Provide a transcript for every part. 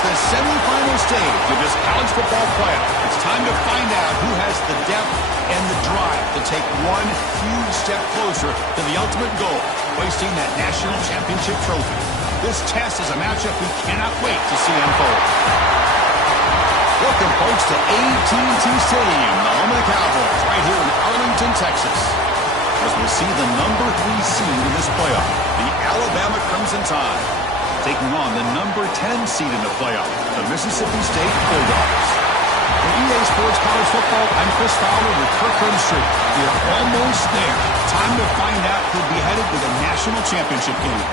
It's the semifinal stage of this college football playoff. It's time to find out who has the depth and the drive to take one huge step closer to the ultimate goal, hoisting that national championship trophy. This test is a matchup we cannot wait to see unfold. Welcome, folks, to AT&T Stadium, the home of the Cowboys, right here in Arlington, Texas. As we see the number 3 seed in this playoff, the Alabama Crimson Tide, taking on the number 10 seed in the playoff, the Mississippi State Bulldogs. For EA Sports College Football, I'm Chris Fowler with Kirk Herbstreit. We're almost there. Time to find out who'll be headed to the national championship game.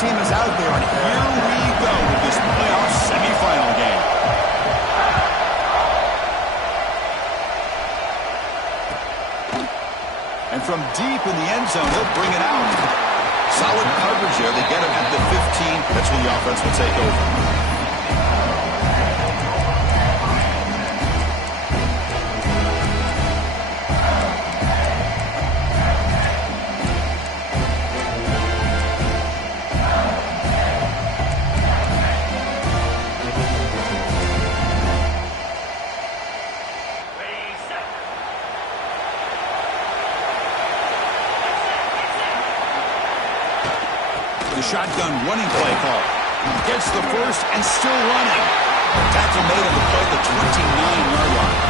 Team is out there, and here we go with this playoff semifinal game. And from deep in the end zone, they'll bring it out. Solid coverage there. They get him at the 15. That's when the offense will take over. Shotgun running play call. Gets the first and still running. Tackle made on the play at the 29-yard line.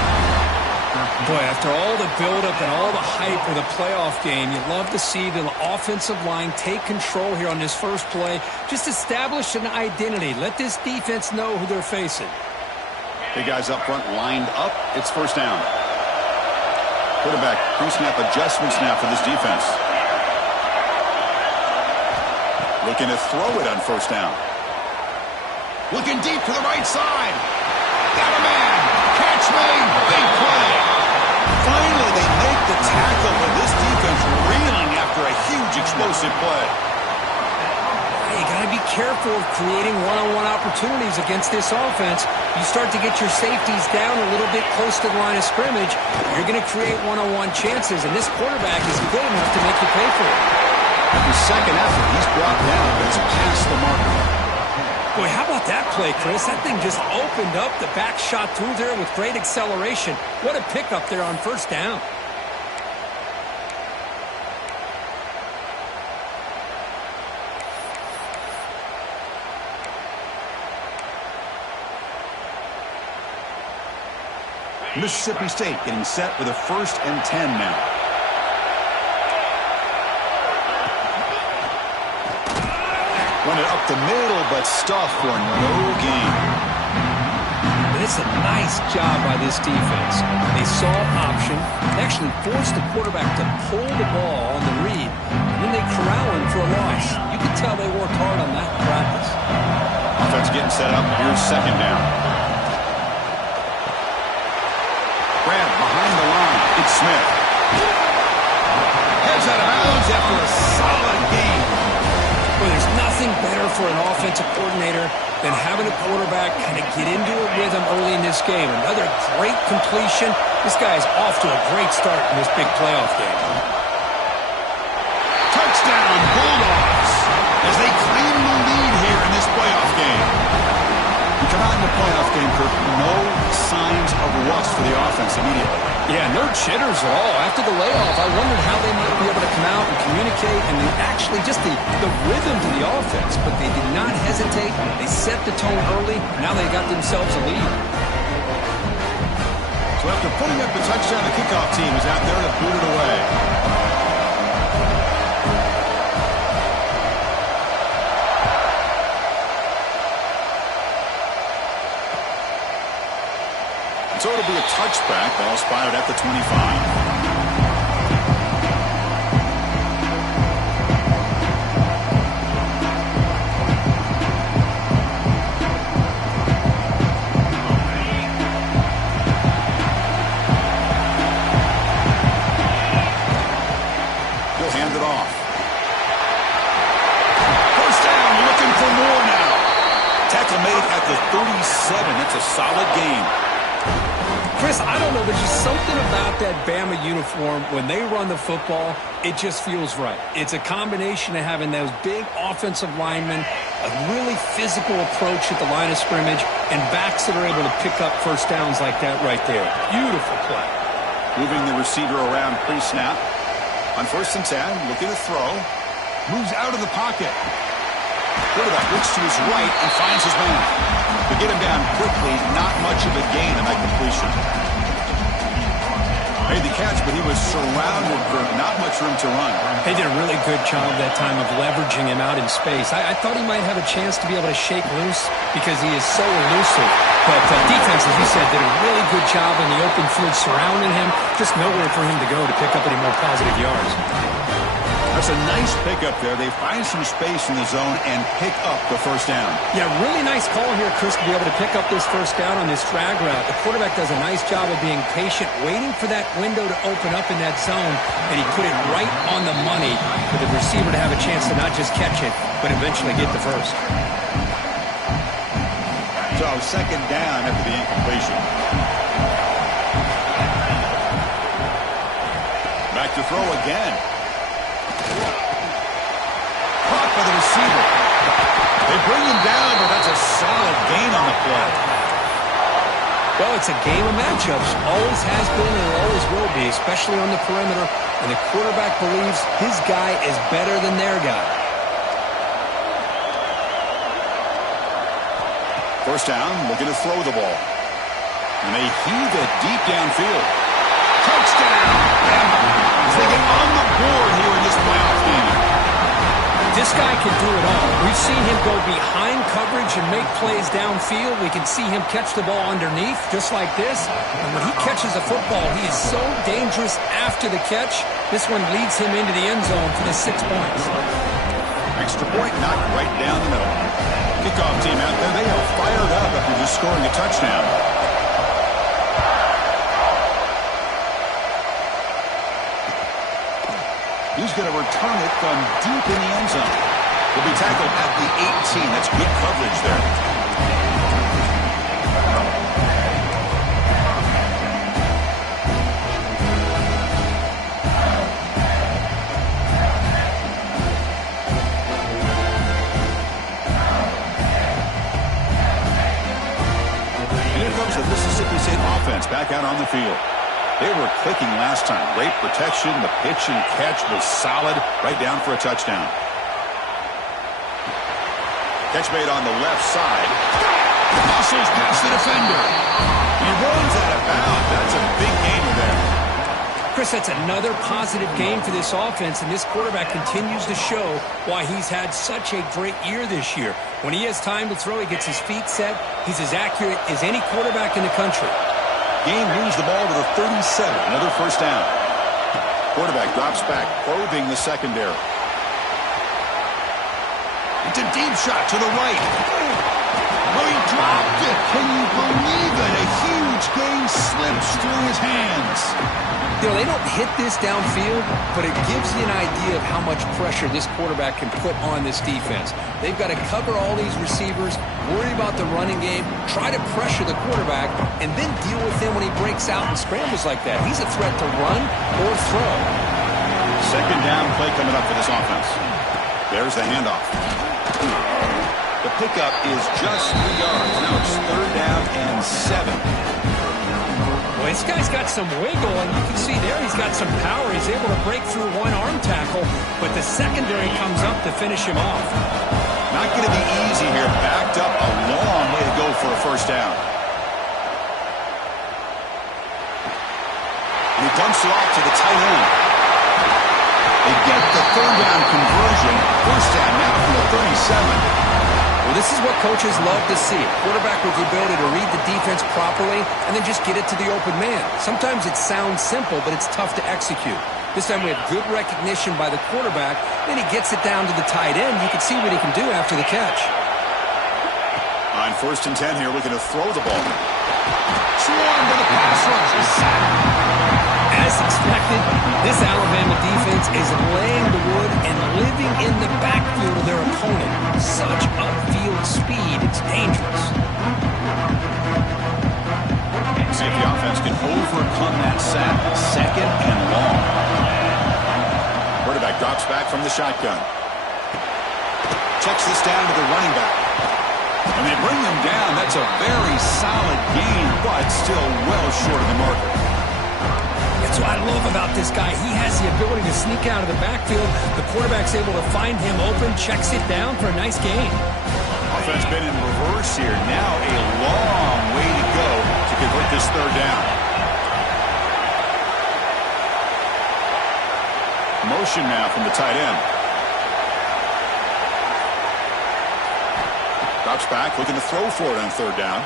Boy, after all the buildup and all the hype of the playoff game, you love to see the offensive line take control here on this first play. Just establish an identity. Let this defense know who they're facing. Big guys up front lined up. It's first down. Quarterback pre-snap adjustment snap for this defense. Looking to throw it on first down. Looking deep to the right side. Got a man. Catch made. Big play. Finally, they make the tackle, but this defense reeling after a huge explosive play. You got to be careful of creating one-on-one opportunities against this offense. You start to get your safeties down a little bit close to the line of scrimmage, you're going to create one-on-one chances, and this quarterback is good enough to make you pay for it. After second effort, he's brought down, but it's past the marker. Boy, how about that play, Chris? That thing just opened up. The back shot through there with great acceleration. What a pickup there on first down. Mississippi State getting set with a 1st and 10 now. Run it up the middle, but stuffed for no gain. It's a nice job by this defense. They saw option, they actually forced the quarterback to pull the ball on the read, and then they corral him for a loss. You can tell they worked hard on that in practice. Offense getting set up. Here's second down. Grab behind the line. It's Smith. Heads out of bounds after a solid game. Well, there's nothing better for an offensive coordinator than having a quarterback kind of get into a rhythm early in this game. Another great completion. This guy's off to a great start in this big playoff game. Touchdown, Bulldogs, as they claim the lead here in this playoff game. We come out in the playoff game, Kirk, no signs of rust for the offense immediately. Yeah, no jitters at all. After the layoff, I wondered how they might be able to come out and communicate and actually just the rhythm to the offense. But they did not hesitate. They set the tone early. Now they got themselves a lead. So after putting up the touchdown, the kickoff team is out there to boot it away. So it'll be a touchback. Ball spotted at the 25. out at the 37. That's a solid gain. Chris, I don't know. There's just something about that Bama uniform. When they run the football, it just feels right. It's a combination of having those big offensive linemen, a really physical approach at the line of scrimmage, and backs that are able to pick up first downs like that right there. Beautiful play. Moving the receiver around pre-snap. On 1st and 10, looking to throw. Moves out of the pocket. Quarterback looks to his right and finds his man. To get him down quickly, not much of a gain on that completion. Made the catch, but he was surrounded for not much room to run. They did a really good job that time of leveraging him out in space. I thought he might have a chance to be able to shake loose because he is so elusive. But defense, as you said, did a really good job in the open field surrounding him. Just nowhere for him to go to pick up any more positive yards. That's a nice pickup there. They find some space in the zone and pick up the first down. Yeah, really nice call here, Chris, to be able to pick up this first down on this drag route. The quarterback does a nice job of being patient, waiting for that window to open up in that zone, and he put it right on the money for the receiver to have a chance to not just catch it, but eventually get the first. So, second down after the incompletion. Back to throw again. Caught by the receiver. They bring him down, but that's a solid gain on the play. Well, it's a game of matchups. Always has been and always will be, especially on the perimeter. And the quarterback believes his guy is better than their guy. First down, looking to throw the ball. And they heave it deep downfield. Touchdown! As they get on the board here in this playoff game. This guy can do it all. We've seen him go behind coverage and make plays downfield. We can see him catch the ball underneath, just like this. And when he catches a football, he is so dangerous after the catch. This one leads him into the end zone for the 6 points. Extra point knocked right down the middle. Kickoff team out there, they are fired up after just scoring a touchdown. He's going to return it from deep in the end zone. Will be tackled at the 18. That's good coverage there. And here comes the Mississippi State offense back out on the field. They were clicking last time. Great protection. The pitch and catch was solid. Right down for a touchdown. Catch made on the left side. Muscles past the defender. He runs out of bounds. That's a big gainer there. Chris, that's another positive game for this offense, and this quarterback continues to show why he's had such a great year this year. When he has time to throw, he gets his feet set. He's as accurate as any quarterback in the country. Game moves the ball to the 37. Another first down. Quarterback drops back, probing the secondary. It's a deep shot to the right. Oh, he dropped it. Can you believe it? A huge gain slips through his hands. You know, they don't hit this downfield, but it gives you an idea of how much pressure this quarterback can put on this defense. They've got to cover all these receivers, worry about the running game, try to pressure the quarterback, and then deal with him when he breaks out and scrambles like that. He's a threat to run or throw. Second down play coming up for this offense. There's the handoff. The pickup is just 3 yards. Now it's third down and 7. Well, this guy's got some wiggle, and you can see there he's got some power. He's able to break through one arm tackle, but the secondary comes up to finish him off. Not going to be easy here. Backed up a long way to go for a first down. And he dumps it off to the tight end. They get the third down conversion. First down now from the 37. Well, this is what coaches love to see. Quarterback with the ability to read the defense properly and then just get it to the open man. Sometimes it sounds simple, but it's tough to execute. This time we have good recognition by the quarterback. Then he gets it down to the tight end. You can see what he can do after the catch. On 1st and 10 here, looking to throw the ball. Swarmed by the pass rush. Is sacked. As expected, this Alabama defense is laying the wood and living in the backfield of their opponent. Such upfield speed, it's dangerous. from the shotgun. Checks this down to the running back. And they bring him down. That's a very solid gain, but still well short of the marker. That's what I love about this guy. He has the ability to sneak out of the backfield. The quarterback's able to find him open, checks it down for a nice gain. Offense been in reverse here. Now a long way to go to convert this third down. Motion now from the tight end. Drops back, looking to throw for it on third down.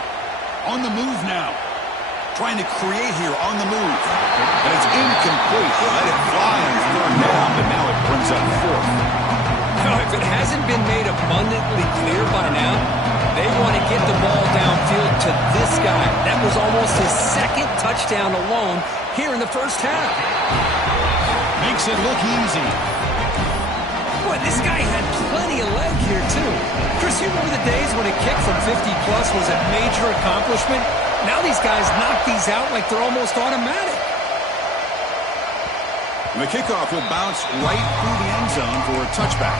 On the move now. Trying to create here on the move. And it's incomplete. They let it fly on third down, but now it brings up fourth. Now, if it hasn't been made abundantly clear by now, they want to get the ball downfield to this guy. That was almost his second touchdown alone here in the first half. Makes it look easy. Boy, this guy had plenty of leg here, too. Chris, you remember the days when a kick from 50-plus was a major accomplishment? Now these guys knock these out like they're almost automatic. And the kickoff will bounce right through the end zone for a touchback.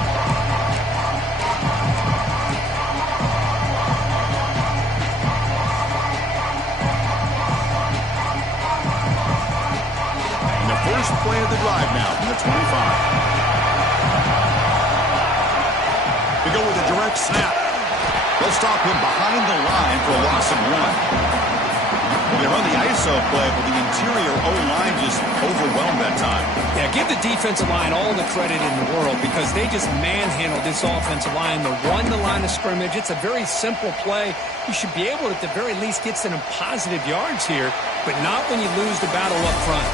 And the first play of the drive now from the 25. We go with a direct snap. They'll stop him behind the line for a loss of 1. They run the ISO play, but the interior O-line just overwhelmed that time. Yeah, give the defensive line all the credit in the world because they just manhandled this offensive line. They won the line of scrimmage. It's a very simple play. You should be able to, at the very least, get some positive yards here, but not when you lose the battle up front.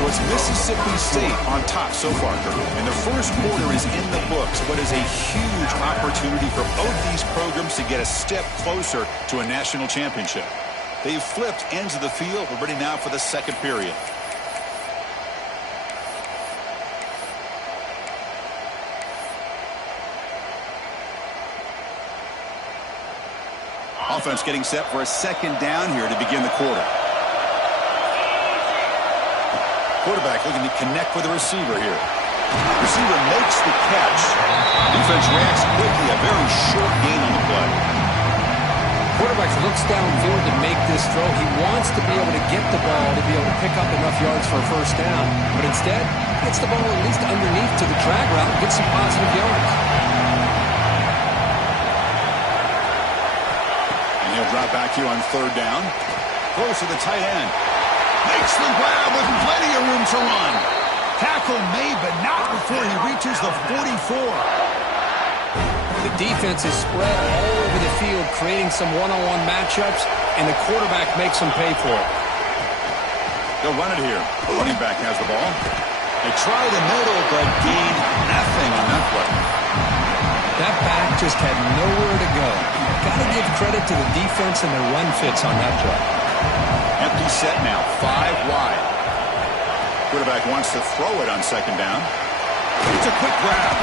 So it's Mississippi State on top so far, Kirk. And the first quarter is in the books, but is a huge opportunity for both these programs to get a step closer to a national championship. They've flipped ends of the field. We're ready now for the second period. Offense getting set for a second down here to begin the quarter. Quarterback looking to connect with the receiver here. Receiver makes the catch. Defense reacts quickly. A very short gain on the play. Quarterback looks downfield to make this throw. He wants to be able to get the ball to be able to pick up enough yards for a first down. But instead, gets the ball at least underneath to the drag route and gets some positive yards. And he'll drop back here on third down. Close to the tight end. Makes the grab with plenty of room to run. Tackle made, but not before he reaches the 44. The defense is spread all over the field, creating some one-on-one matchups, and the quarterback makes them pay for it. They'll run it here. The running back has the ball. They try the middle, but gain nothing on that play. That back just had nowhere to go. You've got to give credit to the defense and their run fits on that play. Empty set now, 5 wide. Quarterback wants to throw it on second down. It's a quick grab.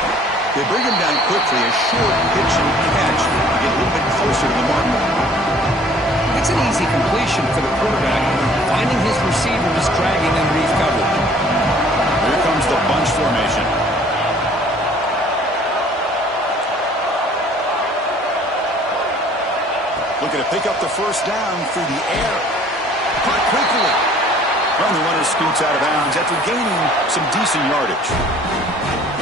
They bring him down quickly, a short pitch and catch to get a little bit closer to the marker. It's an easy completion for the quarterback, finding his receivers dragging underneath coverage. Here comes the bunch formation. Looking to pick up the first down through the air. Caught quickly. Well, the runner scoots out of bounds after gaining some decent yardage.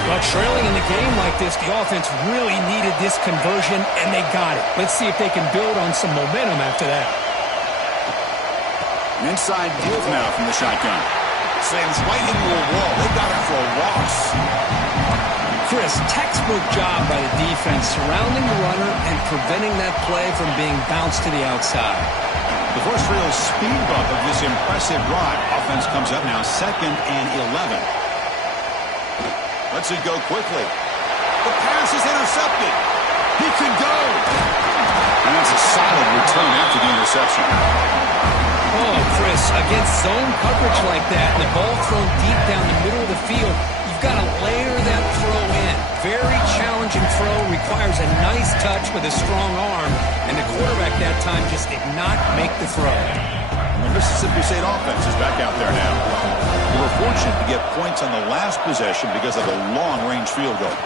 Well, trailing in the game like this, the offense really needed this conversion, and they got it. Let's see if they can build on some momentum after that. An inside give now from the shotgun. Sends right into a wall. They got it for a loss. Chris, textbook job by the defense, surrounding the runner and preventing that play from being bounced to the outside. The first real speed bump of this impressive drive. Offense comes up now, 2nd and 11. Lets it go quickly. The pass is intercepted. He can go. And that's a solid return after the interception. Oh, Chris, against zone coverage like that and the ball thrown deep down the middle of the field, you've got to layer that throw in. Very challenging throw, requires a nice touch with a strong arm, and the quarterback that time just did not make the throw. The Mississippi State offense is back out there now. They were fortunate to get points on the last possession because of a long-range field goal.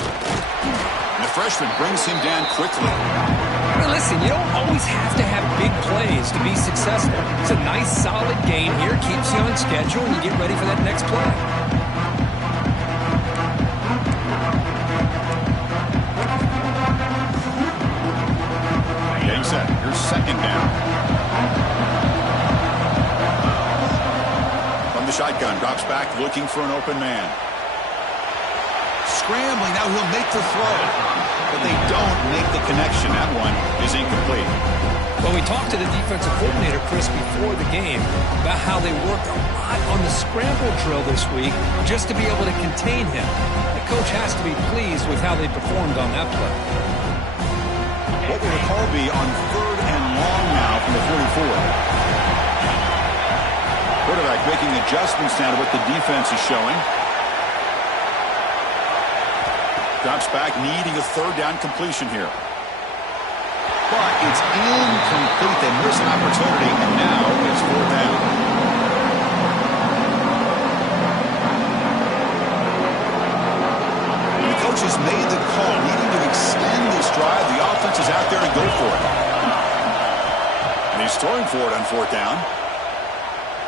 And the freshman brings him down quickly. Hey, listen, you don't always have to have big plays to be successful. It's a nice, solid gain here. Keeps you on schedule, and you get ready for that next play. Getting set. Here's second down. From the shotgun, drops back, looking for an open man. Scrambling, now he'll make the throw. But they don't make the connection. That one is incomplete. Well, we talked to the defensive coordinator, Chris, before the game about how they worked a lot on the scramble drill this week just to be able to contain him. The coach has to be pleased with how they performed on that play. What will the call be on 3rd and long now from the 44? Quarterback making adjustments now to what the defense is showing. Drops back, needing a 3rd down completion here. But it's incomplete. They miss an opportunity, and now it's 4th down. And the coach has made the call, needing to extend this drive. The offense is out there to go for it. And he's throwing for it on 4th down.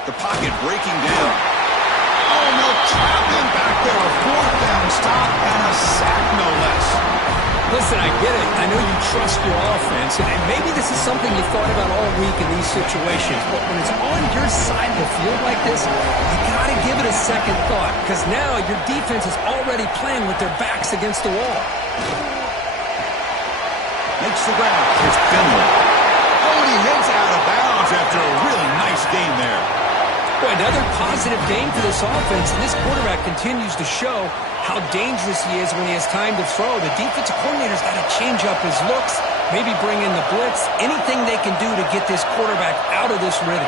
The pocket breaking down. Oh, no, traveling back there. A 4th down stop and a sack, no less. Listen, I get it. I know you trust your offense, and maybe this is something you thought about all week in these situations. But when it's on your side of the field like this, you got to give it a second thought, because now your defense is already playing with their backs against the wall. Makes the grab. It's Finley. Oh, and he heads out of bounds after a really nice game there. Boy, another positive game for this offense, and this quarterback continues to show how dangerous he is when he has time to throw. The defensive coordinator's got to change up his looks, maybe bring in the blitz, anything they can do to get this quarterback out of this rhythm.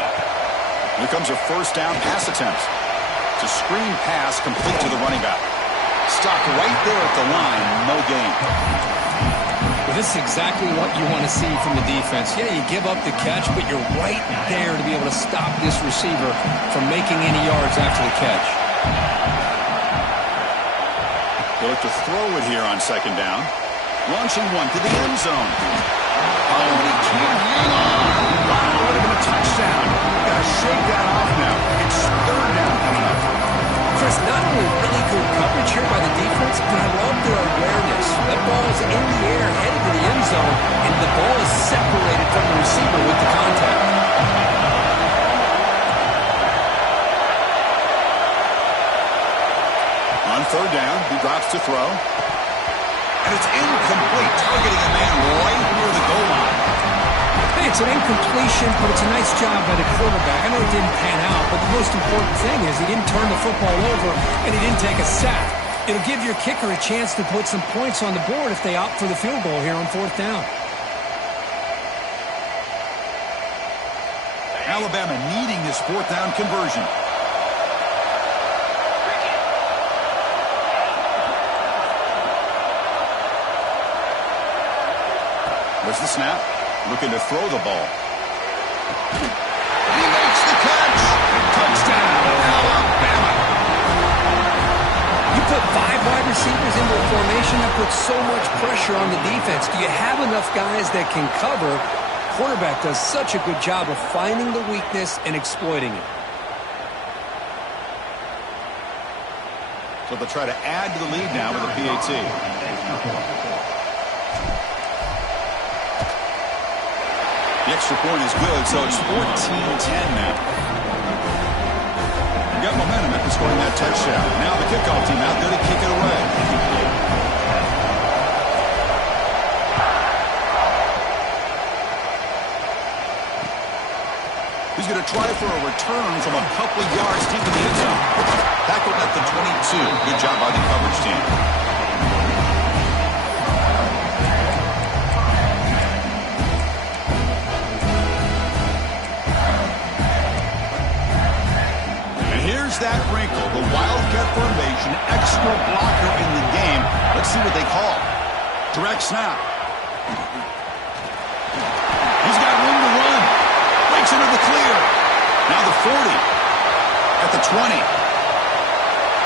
Here comes a 1st down pass attempt. It's a screen pass complete to the running back. Stopped right there at the line, no gain. Well, this is exactly what you want to see from the defense. Yeah, you give up the catch, but you're right there to be able to stop this receiver from making any yards after the catch. They look to throw it here on 2nd down. Launching one to the end zone. Oh, and he can't hang on. Wow, it would have been a touchdown. Got to shake that off now. It's 3rd down coming up. Chris, not only really good coverage here by the defense, but I love their awareness. That ball is in the air, headed to the end zone, and the ball is separated from the receiver with the contact. On 3rd down, he drops to throw. And it's incomplete, targeting a man right near the goal line. Hey, it's an incompletion, but it's a nice job by the quarterback. I know it didn't pan out, but the most important thing is he didn't turn the football over, and he didn't take a sack. It'll give your kicker a chance to put some points on the board if they opt for the field goal here on 4th down. Alabama needing this 4th down conversion. There's the snap. Looking to throw the ball. He makes the catch. Touchdown, Alabama. You put 5 wide receivers into a formation that puts so much pressure on the defense. Do you have enough guys that can cover? Quarterback does such a good job of finding the weakness and exploiting it. So they'll try to add to the lead now with a PAT. The extra point is good, so it's 14-10 now. You got momentum after scoring that touchdown. Now the kickoff team out there to kick it away. He's going to try for a return from a couple of yards deep in the end zone. Tackled at the 22. Good job by the coverage team. That wrinkle, the Wildcat formation, extra blocker in the game. Let's see what they call. Direct snap. He's got room to run. Breaks into the 20.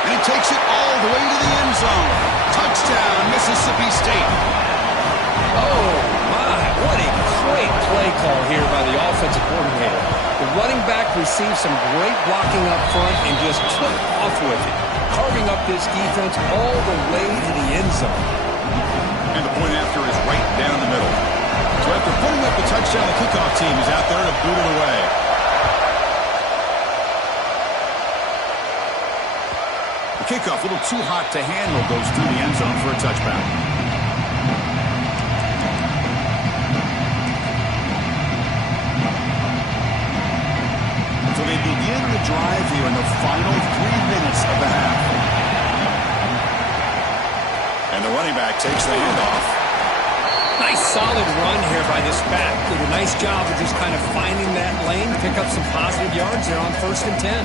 And he takes it all the way to the end zone. Touchdown, Mississippi State. Oh, my. What a great play call here by the offensive coordinator. The running back received some great blocking up front and just took off with it, carving up this defense all the way to the end zone. And the point after is right down the middle. So after putting up the touchdown, the kickoff team is out there to boot it away. The kickoff, a little too hot to handle, goes through the end zone for a touchback. So they begin the drive here in the final 3 minutes of the half. And the running back takes the handoff. Nice solid run here by this back. Did a nice job of just kind of finding that lane, pick up some positive yards there on 1st and 10.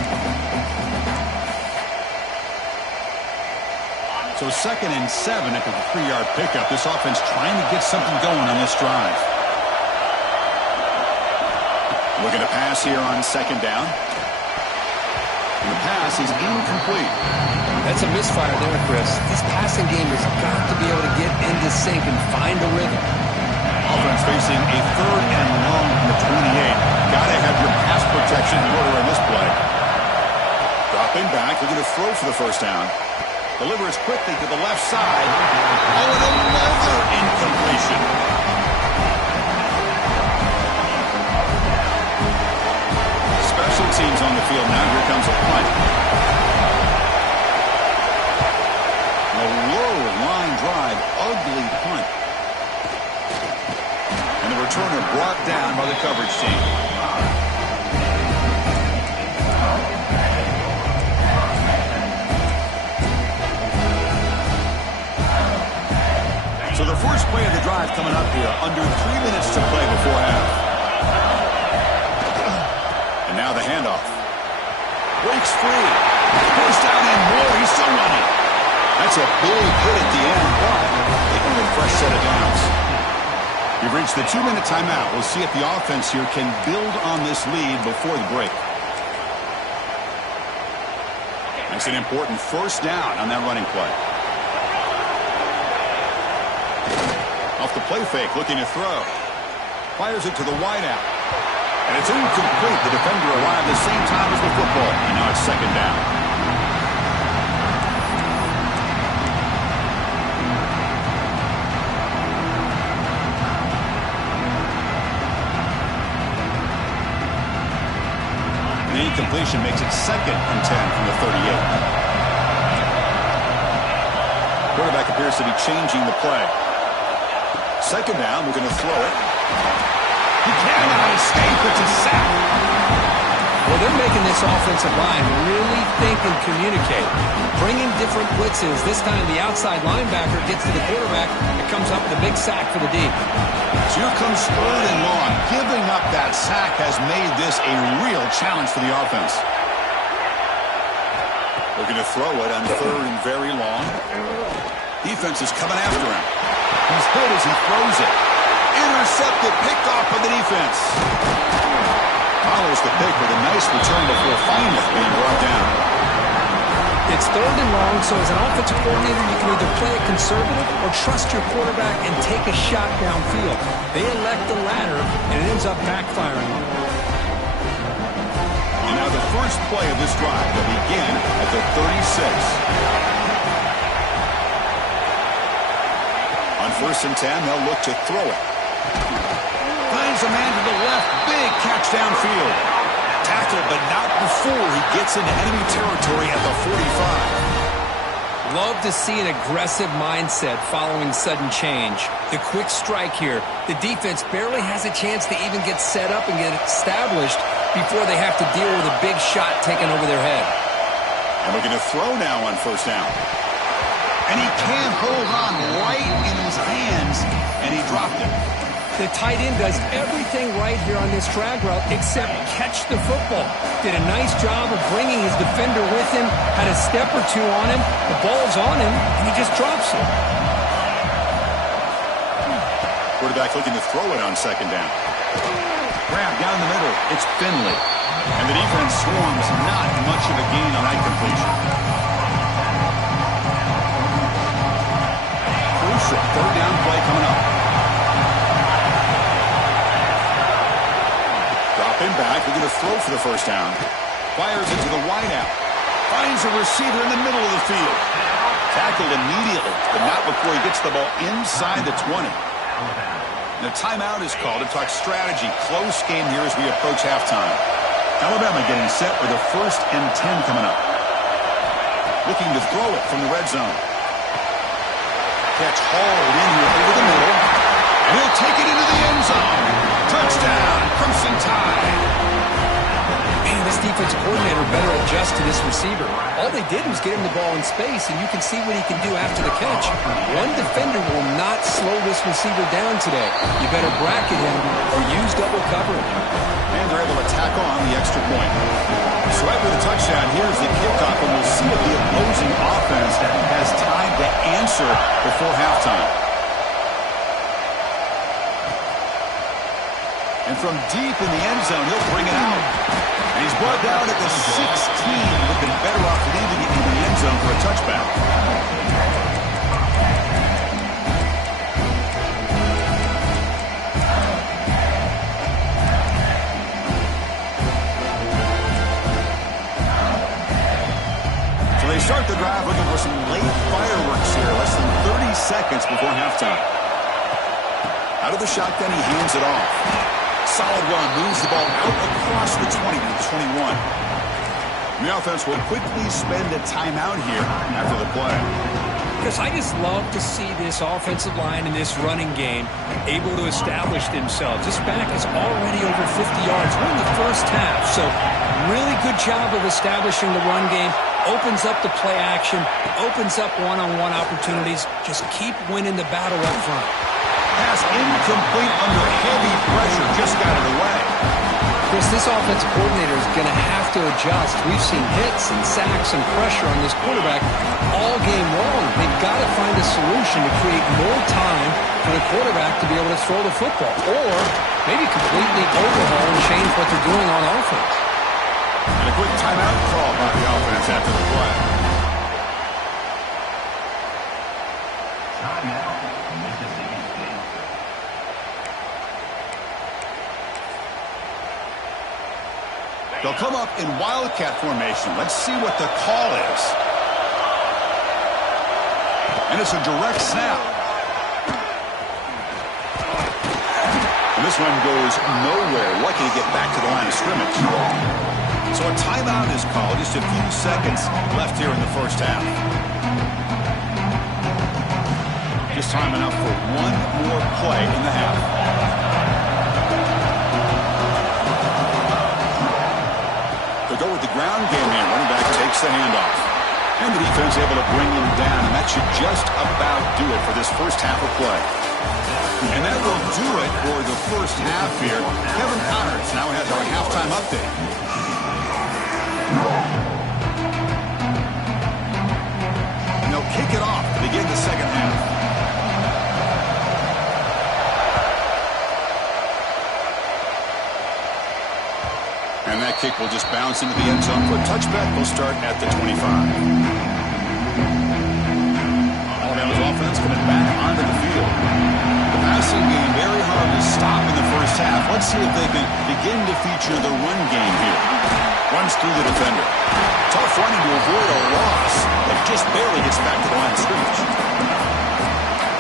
So 2nd and 7 after the 3-yard pickup. This offense trying to get something going on this drive. Looking to pass here on 2nd down. And the pass is incomplete. That's a misfire there, Chris. This passing game has got to be able to get into sync and find a rhythm. Offense facing a 3rd and long from the 28. Got to have your pass protection in order in this play. Dropping back, looking to throw for the 1st down. Delivers quickly to the left side. Oh, and another incompletion. Special teams on the field now. Here comes a punt. A low line drive, ugly punt. And the returner brought down by the coverage team. So the first play of the drive coming up here, under 3 minutes to play before half. And now the handoff. Breaks free. Goes down and more. He's still running. That's a big hit at the end, but they need a fresh set of downs. We've reached the 2-minute timeout. We'll see if the offense here can build on this lead before the break. That's an important 1st down on that running play. Off the play fake, looking to throw. Fires it to the wideout. And it's incomplete. The defender arrived the same time as the football. And now it's 2nd down. And the incompletion makes it 2nd and 10 from the 38. Quarterback appears to be changing the play. 2nd down, we're going to throw it. He cannot escape. It's a sack. Well, they're making this offensive line really think and communicate. Bringing different blitzes. This time the outside linebacker gets to the quarterback. It comes up with a big sack for the D. So here comes 3rd and long. Giving up that sack has made this a real challenge for the offense. Looking to throw it on 3rd and very long. Defense is coming after him. He's hit as he throws it. Intercepted, picked off by the defense. Follows the pick with a nice return before finally being brought down. It's 3rd and long, so as an offensive coordinator, you can either play it conservative or trust your quarterback and take a shot downfield. They elect the latter, and it ends up backfiring. And now the first play of this drive will begin at the 36. On 1st and 10, they'll look to throw it. Finds a man to the left. Big catch downfield. Tackled, but not before he gets into enemy territory at the 45. Love to see an aggressive mindset following sudden change. The quick strike here. The defense barely has a chance to even get set up and get established before they have to deal with a big shot taken over their head. And looking to throw now on 1st down. And he can't hold on right in his hands, and he dropped it. The tight end does everything right here on this drag route except catch the football. Did a nice job of bringing his defender with him, had a step or two on him, the ball's on him, and he just drops it. quarterback looking to throw it on second down. Grab down the middle. It's Finley. And the defense swarms. Not much of a gain on that completion. Crucial third down play coming up. Dropping back. We're going to throw for the first down. Fires into the wideout. Finds a receiver in the middle of the field. Tackled immediately, but not before he gets the ball inside the 20. And a timeout is called to talk strategy. Close game here as we approach halftime. Alabama getting set with a 1st and 10 coming up. Looking to throw it from the red zone. Catch hauled in here over the middle. And he'll take it into the end zone. Touchdown, Crimson Tide. Man, this defensive coordinator better adjust to this receiver. All they did was get him the ball in space, and you can see what he can do after the catch. One defender will not slow this receiver down today. You better bracket him or use double coverage. And they're able to tack on the extra point. So after the touchdown, here's the kickoff, and we'll see if the opposing offense has time to answer before halftime. And from deep in the end zone, he'll bring it out. And he's brought down at the 16. Looking better off leaving it in the end zone for a touchback. So they start the drive looking for some late fireworks here. Less than 30 seconds before halftime. Out of the shotgun, he hands it off. Solid run, moves the ball out across the 20 to the 21. And the offense will quickly spend a timeout here after the play. Because I just love to see this offensive line in this running game able to establish themselves. This back is already over 50 yards. We're in the first half, so really good job of establishing the run game. Opens up the play action, opens up one-on-one opportunities. Just keep winning the battle up front. Pass incomplete under heavy pressure. Just got it away. Chris, this offensive coordinator is going to have to adjust. We've seen hits and sacks and pressure on this quarterback all game long. They've got to find a solution to create more time for the quarterback to be able to throw the football. Or maybe completely overhaul and change what they're doing on offense. And a quick timeout call by the offense after the play. They'll come up in wildcat formation. Let's see what the call is. And it's a direct snap. And this one goes nowhere. Lucky to get back to the line of scrimmage. So a timeout is called. Just a few seconds left here in the first half. Just time enough for one more play in the half. Go with the ground game here. Running back takes the handoff. And the defense able to bring him down. And that should just about do it for this first half of play. And that will do it for the first half here. Kevin Connors now has our halftime update. And they'll kick it off to begin the second half. And that kick will just bounce into the end zone for a touchback. They'll start at the 25. Alabama's offense coming back onto the field. The passing game very hard to stop in the first half. Let's see if they can begin to feature the run game here. Runs through the defender. Tough running to avoid a loss, but just barely gets back to the line of scrimmage.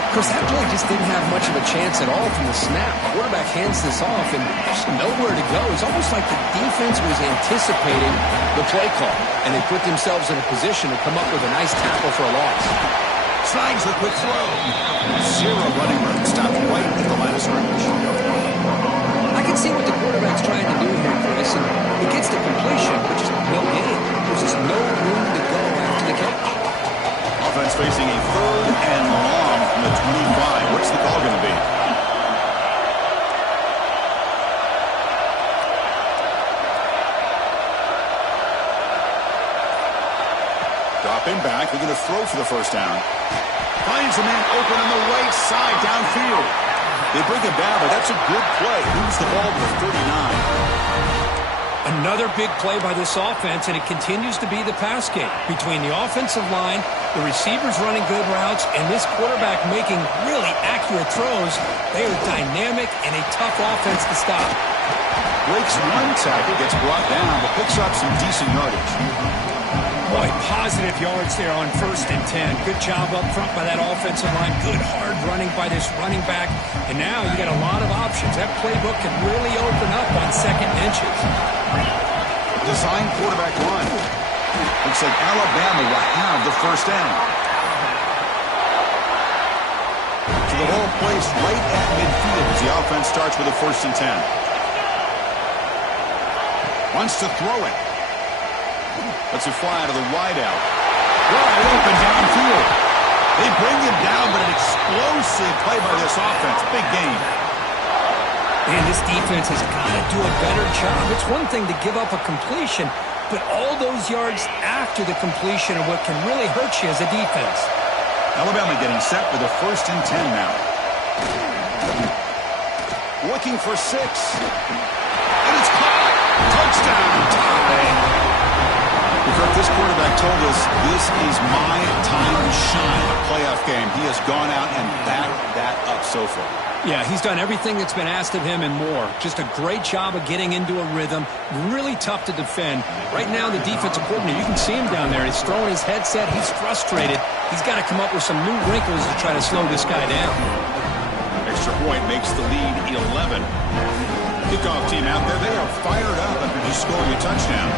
Of course, that play just didn't have much of a chance at all from the snap. Quarterback hands this off and just nowhere to go. It's almost like the defense was anticipating the play call, and they put themselves in a position to come up with a nice tackle for a loss. Snags the quick throw. Zero running room. Stopped right at the line of scrimmage. I can see what the quarterback's trying to do here, Chris, and he gets the completion, but just no gain. There's just no room to go after the catch. Offense facing a third and long from the 25. What's the call going to be? Dropping back. They're going to throw for the first down. Finds a man open on the right side downfield. They bring him down, but that's a good play. Moves the ball to the 39. Another big play by this offense, and it continues to be the pass game. Between the offensive line, the receivers running good routes, and this quarterback making really accurate throws, they are dynamic and a tough offense to stop. Breaks one tackle, gets brought down, but picks up some decent yardage. Boy, positive yards there on 1st and 10. Good job up front by that offensive line. Good hard running by this running back. And now you got a lot of options. That playbook can really open up on 2nd and inches. Design quarterback run. Looks like Alabama will have the first down. So the ball placed right at midfield as the offense starts with a 1st and 10. Wants to throw it. Lets it fly out of the wideout. Wide open downfield. They bring him down, but an explosive play by this offense. Big game. Man, this defense has got to do a better job. It's one thing to give up a completion, but all those yards after the completion are what can really hurt you as a defense. Alabama getting set for the 1st and 10 now. Looking for 6. And it's caught. Touchdown. Tie. This quarterback told us this is my time to shine. A playoff game. He has gone out and backed that up so far. Yeah, he's done everything that's been asked of him and more. Just a great job of getting into a rhythm. Really tough to defend. Right now, the defensive coordinator, you can see him down there. He's throwing his headset. He's frustrated. He's got to come up with some new wrinkles to try to slow this guy down. Extra point makes the lead 11. Kickoff team out there. They are fired up after just scoring a touchdown.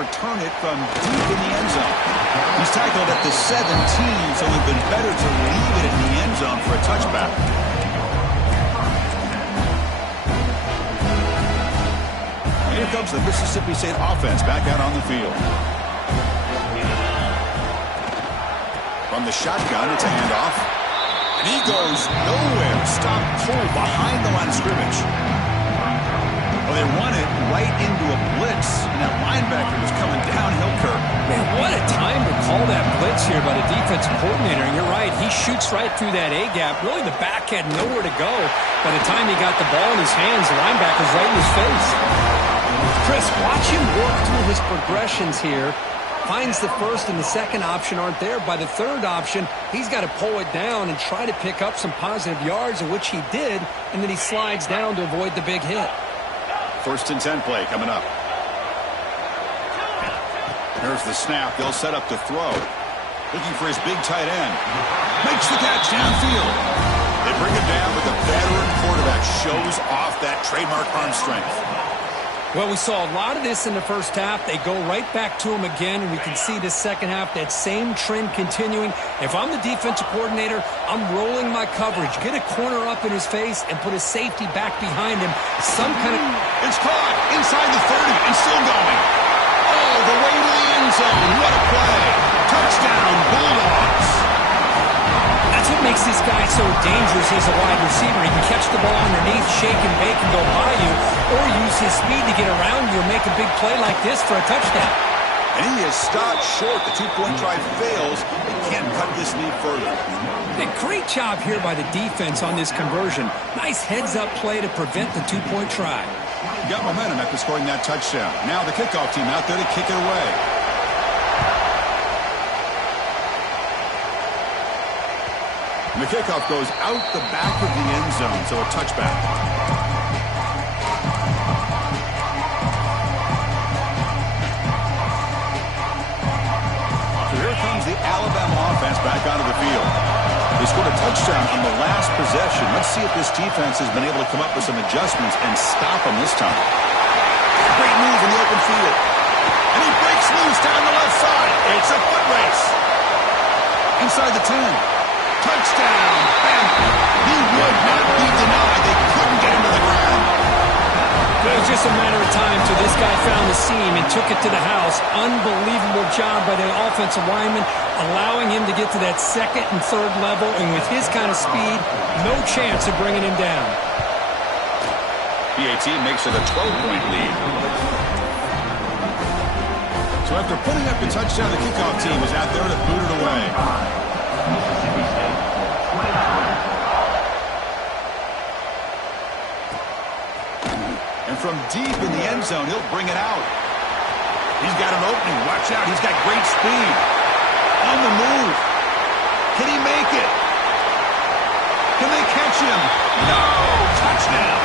Return it from deep in the end zone. He's tackled at the 17, so it would have been better to leave it in the end zone for a touchback. Here comes the Mississippi State offense back out on the field. From the shotgun, it's a handoff. And he goes nowhere. Stop pulled behind the line of scrimmage. Well, they run it right into a blitz, and that linebacker was coming downhill curve. Man, what a time to call that blitz here by the defensive coordinator. And you're right, he shoots right through that A-gap. Really, the back had nowhere to go. By the time he got the ball in his hands, the linebacker's right in his face. Chris, watch him work through his progressions here. Finds the 1st and the 2nd option aren't there. By the 3rd option, he's got to pull it down and try to pick up some positive yards, of which he did, and then he slides down to avoid the big hit. 1st and 10 play coming up. There's the snap. They'll set up to throw. Looking for his big tight end. Makes the catch downfield. They bring him down, but the veteran quarterback shows off that trademark arm strength. Well, we saw a lot of this in the 1st half. They go right back to him again, and we can see the 2nd half, that same trend continuing. If I'm the defensive coordinator, I'm rolling my coverage. Get a corner up in his face and put a safety back behind him. Some kind of... It's caught inside the 30 and still going. All the way to the end zone. What a play. Touchdown, Bulldogs. That's what makes this guy so dangerous as a wide receiver. He can catch the ball underneath, shake and bake, and go by you, or use his speed to get around you and make a big play like this for a touchdown. And he is stopped short. The 2-point try fails. They can't cut this lead further. A great job here by the defense on this conversion. Nice heads-up play to prevent the 2-point try. Got momentum after scoring that touchdown. Now the kickoff team out there to kick it away. And the kickoff goes out the back of the end zone, so a touchback. So here comes the Alabama offense back onto the field. They scored a touchdown on the last possession. Let's see if this defense has been able to come up with some adjustments and stop them this time. Great move in the open field. And he breaks loose down the left side. It's a foot race. Inside the 10. Touchdown! Bama! He would not be denied. They couldn't get him to the ground. It was just a matter of time till this guy found the seam and took it to the house. Unbelievable job by the offensive lineman, allowing him to get to that 2nd and 3rd level, and with his kind of speed, no chance of bringing him down. PAT makes it a 12-point lead. So So after putting up the touchdown, the kickoff team was out there to boot it away. And from deep in the end zone, he'll bring it out. He's got an opening. Watch out. He's got great speed. On the move. Can he make it? Can they catch him? No! Touchdown!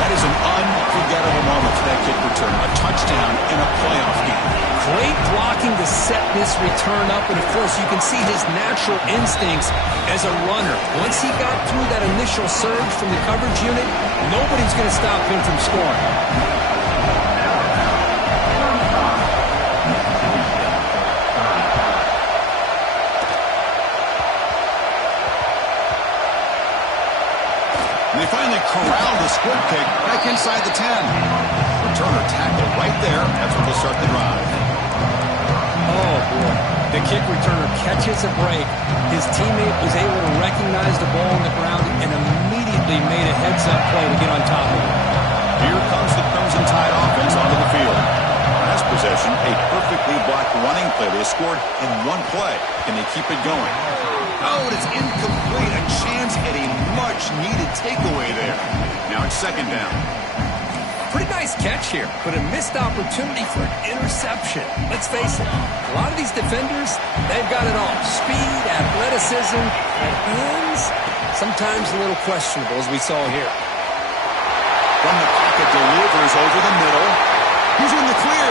That is an unforgettable moment for that kick return. A touchdown in a playoff game. Great blocking to set this return up, and of course you can see his natural instincts as a runner. Once he got through that initial surge from the coverage unit, nobody's going to stop him from scoring. They finally corralled the squib kick back inside the 10. Returner tackled right there. That's what will start the drive. Oh, boy. The kick returner catches a break. His teammate was able to recognize the ball on the ground and immediately made a heads-up play to get on top of it. Here comes the Crimson Tide offense onto the field. Last possession, a perfectly blocked running play. They scored in one play. Can they keep it going? Oh, and it's incomplete. A chance at a much-needed takeaway there. Now it's second down. Pretty nice catch here, but a missed opportunity for an interception. Let's face it, a lot of these defenders, they've got it all. Speed, athleticism, and hands, sometimes a little questionable, as we saw here. From the pocket, delivers over the middle. He's in the clear.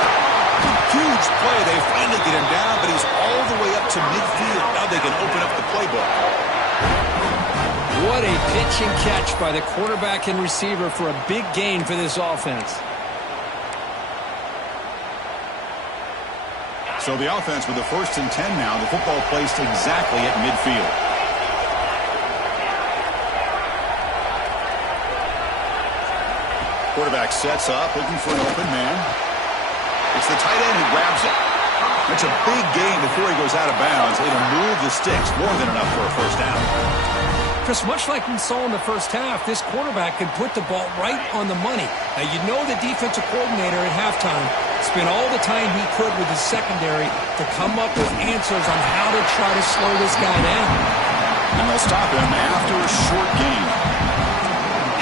Huge play. They finally get him down, but he's all the way up to midfield. Now they can open up the playbook. What a pitch and catch by the quarterback and receiver for a big gain for this offense. So the offense with the 1st and 10 now. The football placed exactly at midfield. Quarterback sets up, looking for an open man. It's the tight end who grabs it. It's a big gain before he goes out of bounds. It'll move the sticks more than enough for a first down. Chris, much like we saw in the first half, this quarterback could put the ball right on the money. Now, you know the defensive coordinator at halftime spent all the time he could with his secondary to come up with answers on how to try to slow this guy down. And they'll stop him after a short gain.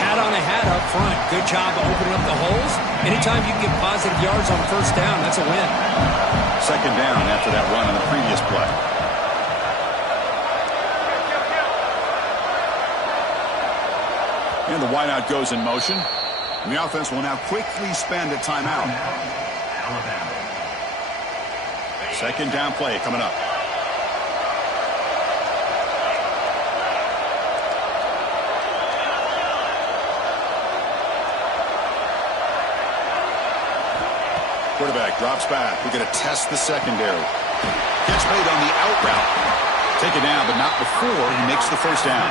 Hat on a hat up front. Good job of opening up the holes. Anytime you can get positive yards on first down, that's a win. Second down after that run on the previous play. And the wideout goes in motion. And the offense will now quickly spend a timeout. Second down play coming up. Quarterback drops back. We're going to test the secondary. Catch made on the out route. Take it down, but not before he makes the first down.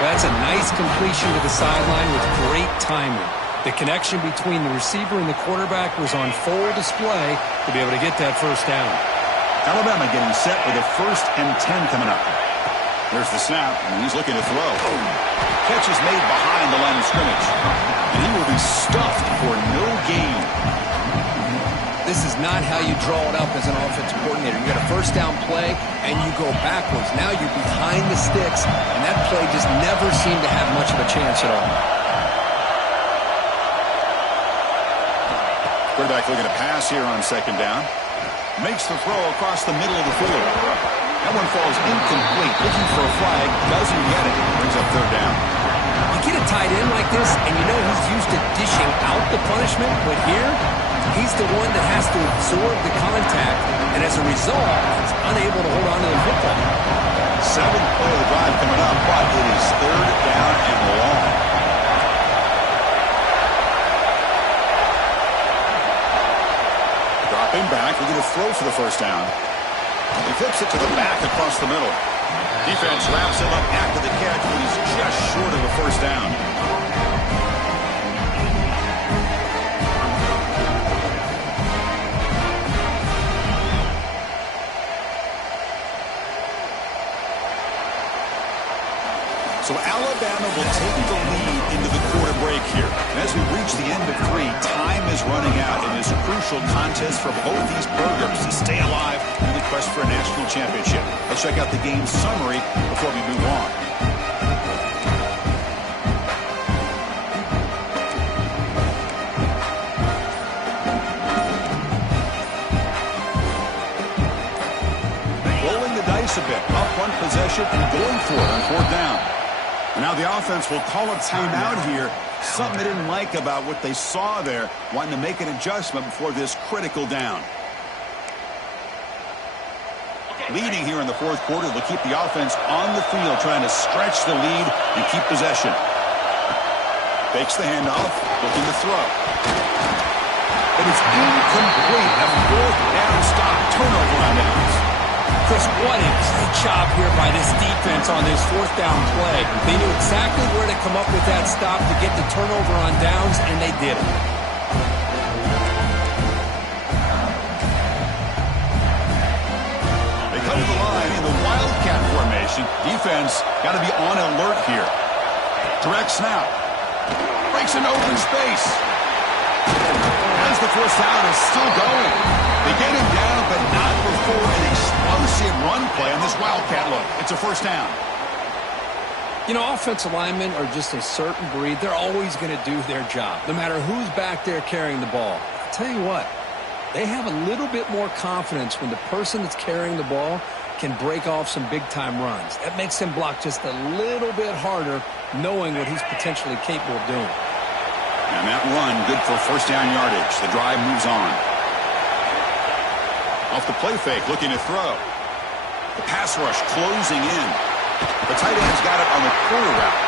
Well, that's a nice completion to the sideline with great timing. The connection between the receiver and the quarterback was on full display to be able to get that first down. Alabama getting set with a 1st and 10 coming up. There's the snap, and he's looking to throw. Catch is made behind the line of scrimmage. And he will be stuffed for no gain. This is not how you draw it up as an offensive coordinator. You got a first down play, and you go backwards. Now you're behind the sticks, and that play just never seemed to have much of a chance at all. Quarterback looking to pass here on second down. Makes the throw across the middle of the field. That one falls incomplete. Looking for a flag. Doesn't get it. Brings up third down. You get a tight end like this, and you know he's used to dishing out the punishment, but here, he's the one that has to absorb the contact, and as a result, he's unable to hold on to the football. 7th play of the drive coming up, but it is third down and long. Dropping back, we're going to throw for the first down. He flips it to the back across the middle. Defense wraps him up after the catch, but he's just short of a first down. So So Alabama will take the lead into the quarter break here. And as we reach the end of 3, time is running out in this crucial contest for both these programs to stay alive in the quest for a national championship. Let's check out the game summary before we move on. Rolling the dice a bit, up one possession and going for it on 4th down. And now the offense will call a timeout here. Something they didn't like about what they saw there, wanting to make an adjustment before this critical down. Leading here in the 4th quarter, they'll keep the offense on the field, trying to stretch the lead and keep possession. Fakes the handoff, looking to throw. But it's incomplete. A 4th down stop, turnover on downs. Chris, what a great job here by this defense on this 4th down play. They knew exactly where to come up with that stop to get the turnover on downs, and they did it. They come to the line in the Wildcat formation. Defense got to be on alert here. Direct snap. Breaks an open space. As the 4th down is still going. They get him down, but not before an explosive run play on this Wildcat look. It's a 1st down. You know, offensive linemen are just a certain breed. They're always going to do their job, no matter who's back there carrying the ball. I'll tell you what, they have a little bit more confidence when the person that's carrying the ball can break off some big-time runs. That makes him block just a little bit harder, knowing what he's potentially capable of doing. And that run, good for 1st down yardage. The drive moves on. Off the play fake, looking to throw. The pass rush closing in. The tight end's got it on the quarter route.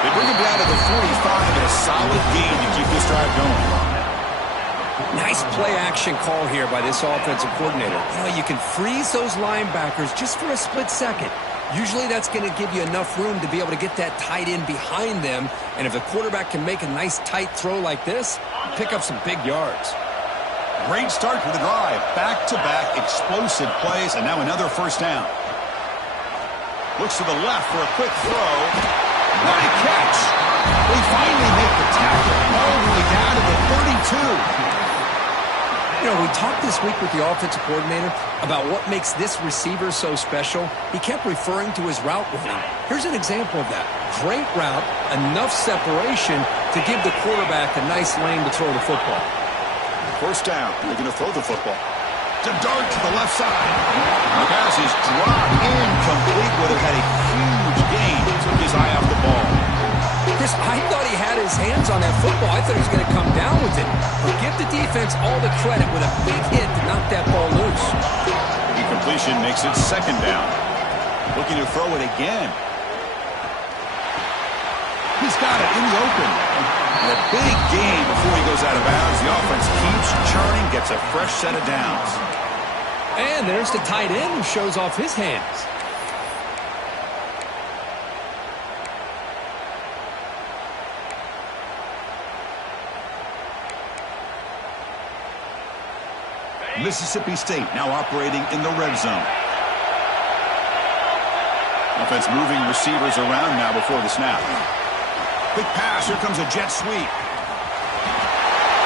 They bring him down to the 45 and a solid gain to keep this drive going. Nice play action call here by this offensive coordinator. You know, you can freeze those linebackers just for a split second. Usually that's going to give you enough room to be able to get that tight end behind them. And if the quarterback can make a nice tight throw like this, pick up some big yards. Great start to the drive. Back-to-back explosive plays, and now another 1st down. Looks to the left for a quick throw. What a catch! They finally make the tackle all the way down to the 32. You know, we talked this week with the offensive coordinator about what makes this receiver so special. He kept referring to his route running. Here's an example of that. Great route, enough separation to give the quarterback a nice lane to throw the football. 1st down. They're going to throw the football. To dart to the left side. The pass is dropped. Incomplete. Would have had a huge gain. Took his eye off the ball. Chris, I thought he had his hands on that football. I thought he was going to come down with it. But give the defense all the credit with a big hit to knock that ball loose. Incompletion makes it 2nd down. Looking to throw it again. He's got it in the open. And a big gain before he goes out of bounds. The offense keeps churning, gets a fresh set of downs. And there's the tight end who shows off his hands. Mississippi State now operating in the red zone. Offense moving receivers around now before the snap. Quick pass. Here comes a jet sweep.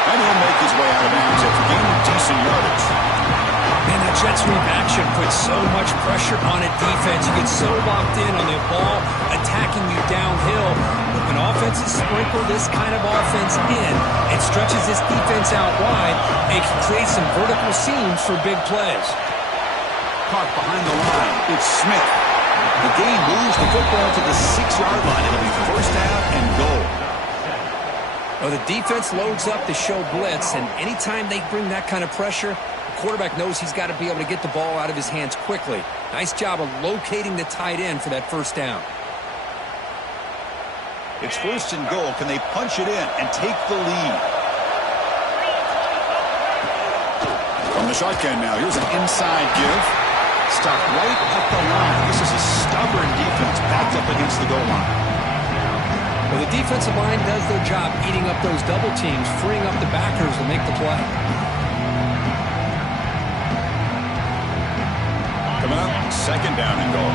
And he'll make his way out of bounds after gaining decent yardage. Man, that jet sweep action puts so much pressure on a defense. You get so locked in on the ball attacking you downhill. But when offenses sprinkle this kind of offense in, it stretches this defense out wide. It can create some vertical seams for big plays. Caught behind the line. It's Smith. The gain moves the football to the 6-yard line. It'll be 1st down and goal. Well, the defense loads up to show blitz, and anytime they bring that kind of pressure, the quarterback knows he's got to be able to get the ball out of his hands quickly. Nice job of locating the tight end for that 1st down. It's 1st and goal. Can they punch it in and take the lead? From the shotgun now, here's an inside give. Stopped right at the line. This is a stubborn defense backed up against the goal line. Well, the defensive line does their job eating up those double teams, freeing up the backers to make the play. Coming up, 2nd down and goal.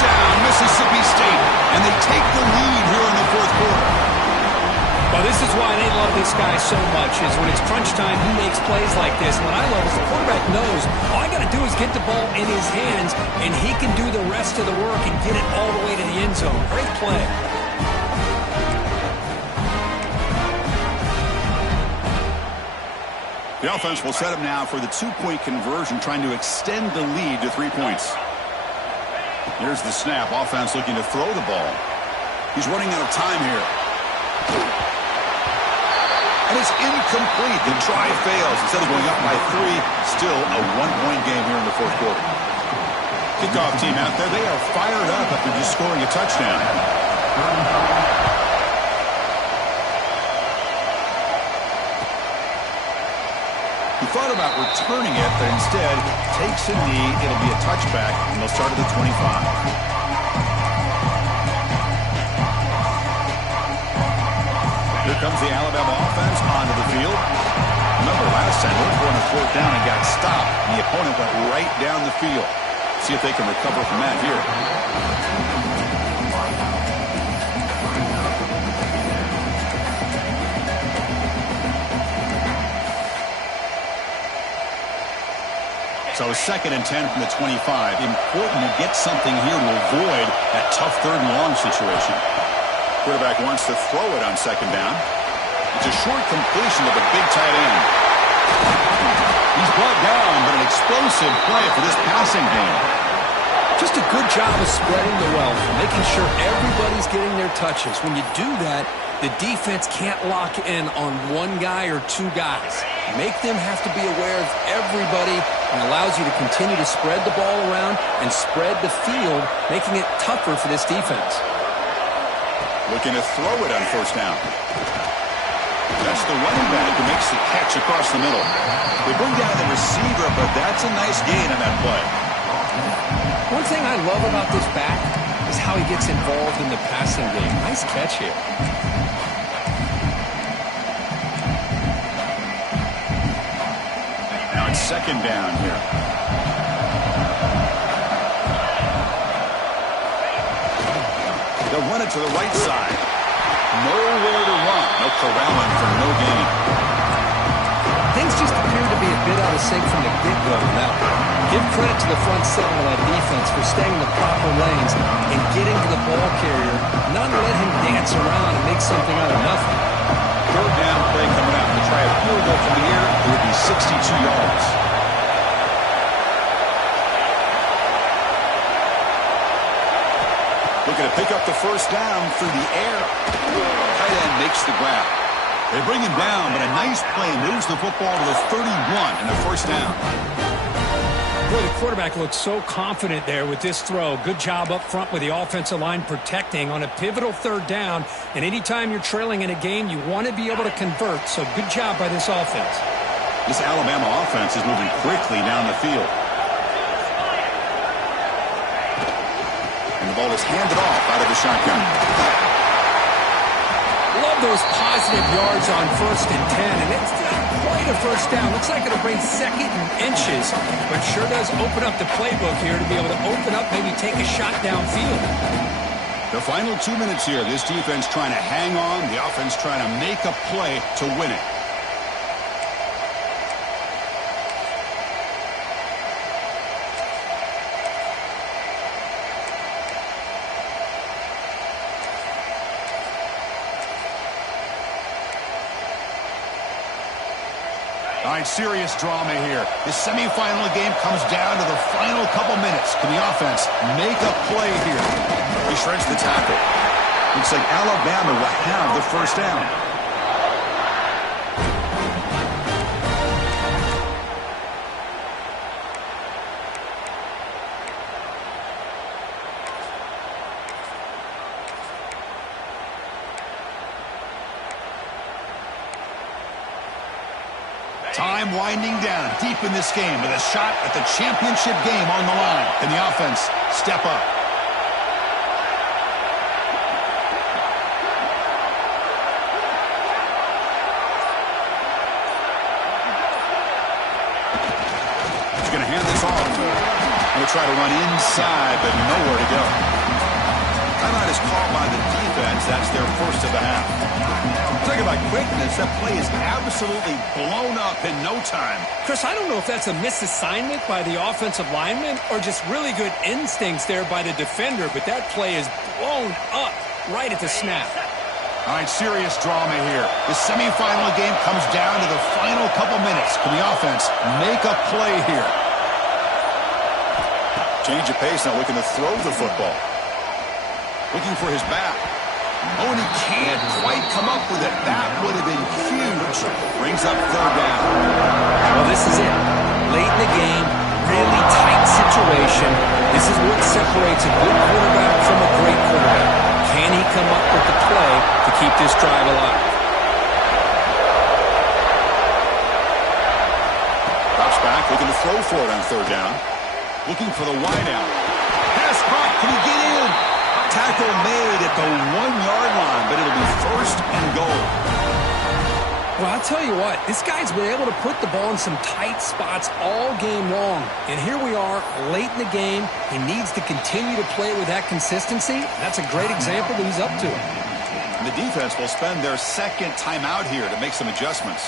Touchdown, Mississippi State. And they take the lead here in the fourth quarter. Well, this is why they love this guy so much, is when it's crunch time, he makes plays like this. What I love is the quarterback knows all I got to do is get the ball in his hands, and he can do the rest of the work and get it all the way to the end zone. Great play. The offense will set up now for the two-point conversion, trying to extend the lead to 3 points. Here's the snap. Offense looking to throw the ball. He's running out of time here. And it's incomplete. The try fails. Instead of going up by 3, still a one-point game here in the fourth quarter. Kickoff team out there. They are fired up after just scoring a touchdown. He thought about returning it, but instead takes a knee. It'll be a touchback, and they'll start at the 25. Here comes the Alabama offense onto the field. Remember last time, they were going to fourth down and got stopped, and the opponent went right down the field. See if they can recover from that here. So 2nd and 10 from the 25. Important to get something here to avoid that tough 3rd and long situation. Quarterback wants to throw it on 2nd down. It's a short completion to the big tight end. He's brought down, but an explosive play for this passing game. Just a good job of spreading the wealth, making sure everybody's getting their touches. When you do that, the defense can't lock in on one guy or 2 guys. Make them have to be aware of everybody, and allows you to continue to spread the ball around and spread the field, making it tougher for this defense. Looking to throw it on 1st down. That's the running back who makes the catch across the middle. They bring down the receiver, but that's a nice gain on that play. One thing I love about this back is how he gets involved in the passing game. Nice catch here. Now it's 2nd down here. They'll run it to the right side. Nowhere to run. No corralling for no gain. Things just appear to be a bit out of sync from the get-go now. Give credit to the front seven of that defense for staying in the proper lanes and getting to the ball carrier, not let him dance around and make something out of nothing. 3rd down play coming out to try a field goal from the air. It would be 62 yards. Looking to pick up the 1st down through the air. Tight end makes the grab. They bring him down, but a nice play moves the football to the 31 and a 1st down. Boy, the quarterback looks so confident there with this throw. Good job up front with the offensive line protecting on a pivotal 3rd down. And anytime you're trailing in a game, you want to be able to convert. So good job by this offense. This Alabama offense is moving quickly down the field. And the ball is handed off out of the shotgun. Love those positive yards on 1st and 10, and it's not quite a 1st down. Looks like it'll bring 2nd and inches, but sure does open up the playbook here to be able to open up, maybe take a shot downfield. The final 2 minutes here. This defense trying to hang on. The offense trying to make a play to win it. All right, serious drama here. This semifinal game comes down to the final couple minutes. Can the offense make a play here? He shreds the tackle. Looks like Alabama will have the 1st down. Time winding down deep in this game with a shot at the championship game on the line. Can the offense step up? He's going to hand this off. He'll try to run inside, but nowhere to go. is called by the defense. That's their first of the half. Talk about quickness. That play is absolutely blown up in no time. Chris, I don't know if that's a misassignment by the offensive lineman or just really good instincts there by the defender, but that play is blown up right at the snap. All right, serious drama here. The semifinal game comes down to the final couple minutes. Can the offense make a play here? Change of pace, now looking to throw the football. Looking for his back. Oh, and he can't quite come up with it. That would have been huge. Brings up third down. Well, this is it. Late in the game, really tight situation. This is what separates a good quarterback from a great quarterback. Can he come up with the play to keep this drive alive? Drops back, looking to throw for it on third down. Looking for the wideout. Pass caught. Can he get in? Tackle made at the 1-yard line, but it'll be first and goal. Well, I'll tell you what, this guy's been able to put the ball in some tight spots all game long. And here we are, late in the game. He needs to continue to play with that consistency. That's a great example that he's up to it. And the defense will spend their second timeout here to make some adjustments.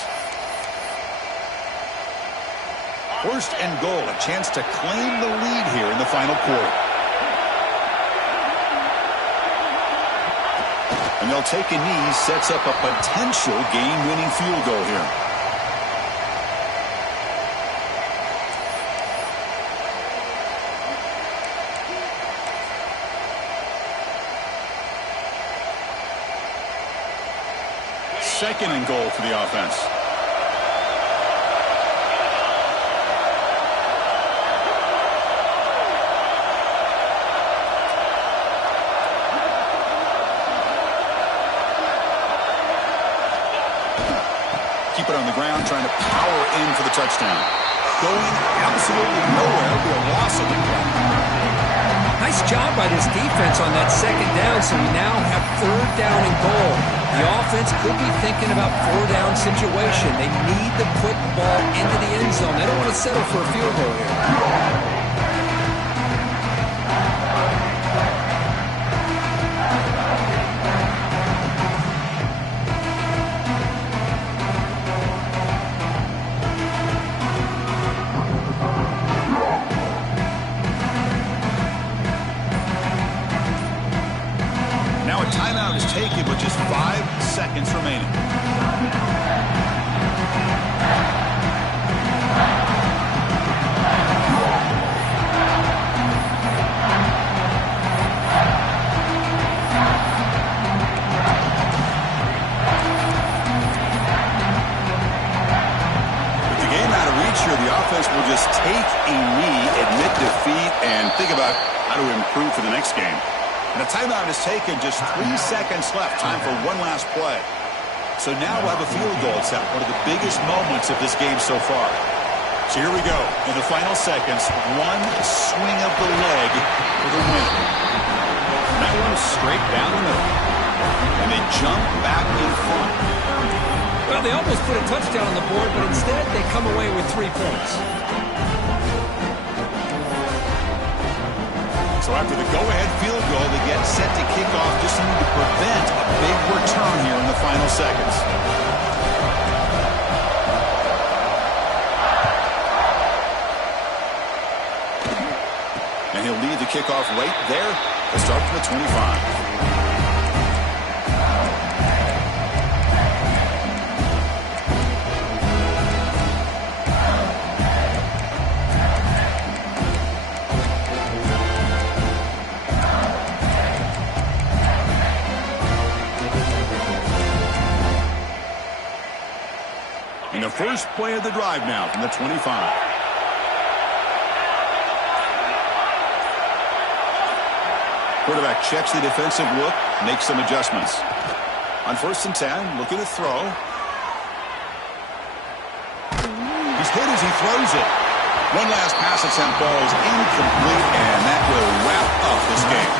First and goal, a chance to claim the lead here in the final quarter. And they'll take a knee, sets up a potential game-winning field goal here. Second and goal for the offense. Keep it on the ground, trying to power in for the touchdown. Going absolutely nowhere. It'll be a loss of the play. Nice job by this defense on that second down, so we now have third down and goal. The offense could be thinking about four-down situation. They need to put the ball into the end zone. They don't want to settle for a field goal here. Timeout is taken with just 5 seconds remaining. With the game out of reach here, the offense will just take a knee, admit defeat, and think about how to improve for the next game. And the timeout is taken, just 3 seconds left. Time for one last play. So now we'll have a field goal attempt, one of the biggest moments of this game so far. So here we go. In the final seconds, one swing of the leg for the win. That one is straight down the middle. And they jump back in front. Well, they almost put a touchdown on the board, but instead they come away with 3 points. So after the go-ahead field goal, they get set to kick off, just need to prevent a big return here in the final seconds. And he'll lead the kickoff right there to start from the 25. The first play of the drive now from the 25. Quarterback checks the defensive look, makes some adjustments. On 1st and 10, looking to throw. He's hit as he throws it. One last pass attempt, ball is incomplete, and that will wrap up this game.